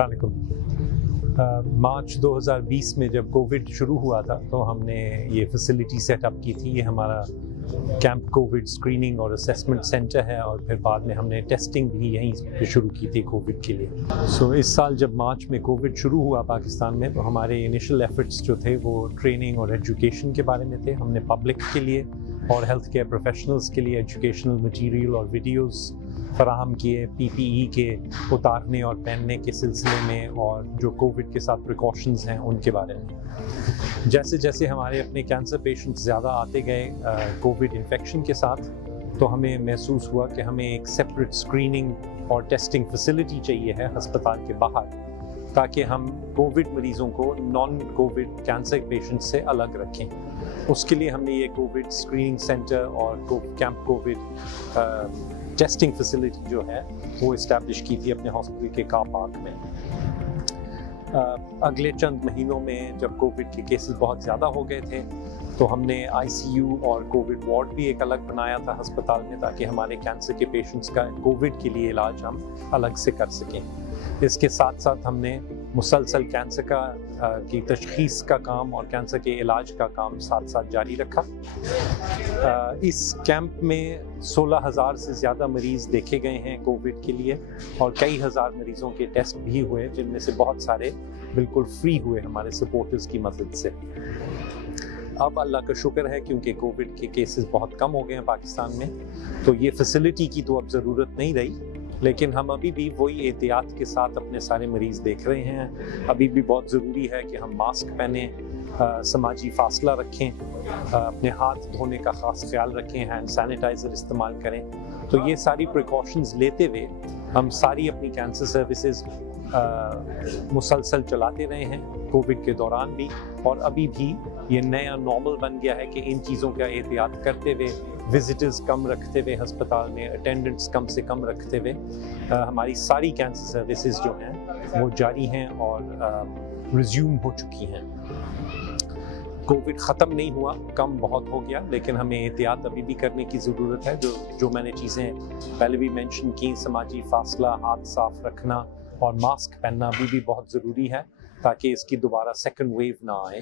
अस्सलामुअलैकुम। मार्च 2020 में जब कोविड शुरू हुआ था तो हमने ये फैसिलिटी सेटअप की थी। ये हमारा कैंप कोविड स्क्रीनिंग और असेसमेंट सेंटर है और फिर बाद में हमने टेस्टिंग भी यहीं पे शुरू की थी कोविड के लिए। इस साल जब मार्च में कोविड शुरू हुआ पाकिस्तान में तो हमारे इनिशियल एफर्ट्स जो थे वो ट्रेनिंग और एजुकेशन के बारे में थे। हमने पब्लिक के लिए और हेल्थ केयर प्रोफेशनल्स के लिए एजुकेशनल मटीरियल और वीडियोस फराहम किए, पीपीई के उतारने और पहनने के सिलसिले में और जो कोविड के साथ प्रिकॉशंस हैं उनके बारे में। जैसे जैसे हमारे अपने कैंसर पेशेंट्स ज़्यादा आते गए कोविड इन्फेक्शन के साथ, तो हमें महसूस हुआ कि हमें एक सेपरेट स्क्रीनिंग और टेस्टिंग फैसिलिटी चाहिए है अस्पताल के बाहर, ताकि हम कोविड मरीज़ों को नॉन कोविड कैंसर पेशेंट से अलग रखें। उसके लिए हमने ये कोविड स्क्रीनिंग सेंटर और कैंप कोविड टेस्टिंग फैसिलिटी जो है वो इस्टेब्लिश की थी अपने हॉस्पिटल के कार पार्क में। अगले चंद महीनों में जब कोविड के केसेस बहुत ज़्यादा हो गए थे तो हमने आईसीयू और कोविड वार्ड भी एक अलग बनाया था अस्पताल में, ताकि हमारे कैंसर के पेशेंट्स का कोविड के लिए इलाज हम अलग से कर सकें। इसके साथ साथ हमने मुसलसल कैंसर की तशखीस का काम और कैंसर के इलाज का काम साथ साथ जारी रखा। इस कैंप में 16,000 से ज़्यादा मरीज़ देखे गए हैं कोविड के लिए और कई हज़ार मरीज़ों के टेस्ट भी हुए, जिनमें से बहुत सारे बिल्कुल फ्री हुए हमारे सपोर्टर्स की मदद से। अब अल्लाह का शुक्र है क्योंकि कोविड के केसेस बहुत कम हो गए हैं पाकिस्तान में, तो ये फैसिलिटी की तो अब ज़रूरत नहीं रही, लेकिन हम अभी भी वही एहतियात के साथ अपने सारे मरीज़ देख रहे हैं। अभी भी बहुत ज़रूरी है कि हम मास्क पहने, समाजी फासला रखें, अपने हाथ धोने का ख़ास ख्याल रखें, हैंड सैनिटाइज़र इस्तेमाल करें। तो ये सारी प्रिकॉशंस लेते हुए हम सारी अपनी कैंसर सर्विसेज मुसलसल चलाते रहे हैं कोविड के दौरान भी, और अभी भी ये नया नॉर्मल बन गया है कि इन चीज़ों का एहतियात करते हुए, विजिटर्स कम रखते हुए अस्पताल में, अटेंडेंट्स कम से कम रखते हुए हमारी सारी कैंसर सर्विसेज जो हैं वो जारी हैं और रिज्यूम हो चुकी हैं। कोविड ख़त्म नहीं हुआ, कम बहुत हो गया, लेकिन हमें एहतियात अभी भी करने की ज़रूरत है। जो मैंने चीज़ें पहले भी मेंशन की, समाजी फासला, हाथ साफ रखना और मास्क पहनना अभी भी बहुत ज़रूरी है, ताकि इसकी दोबारा सेकंड वेव ना आए।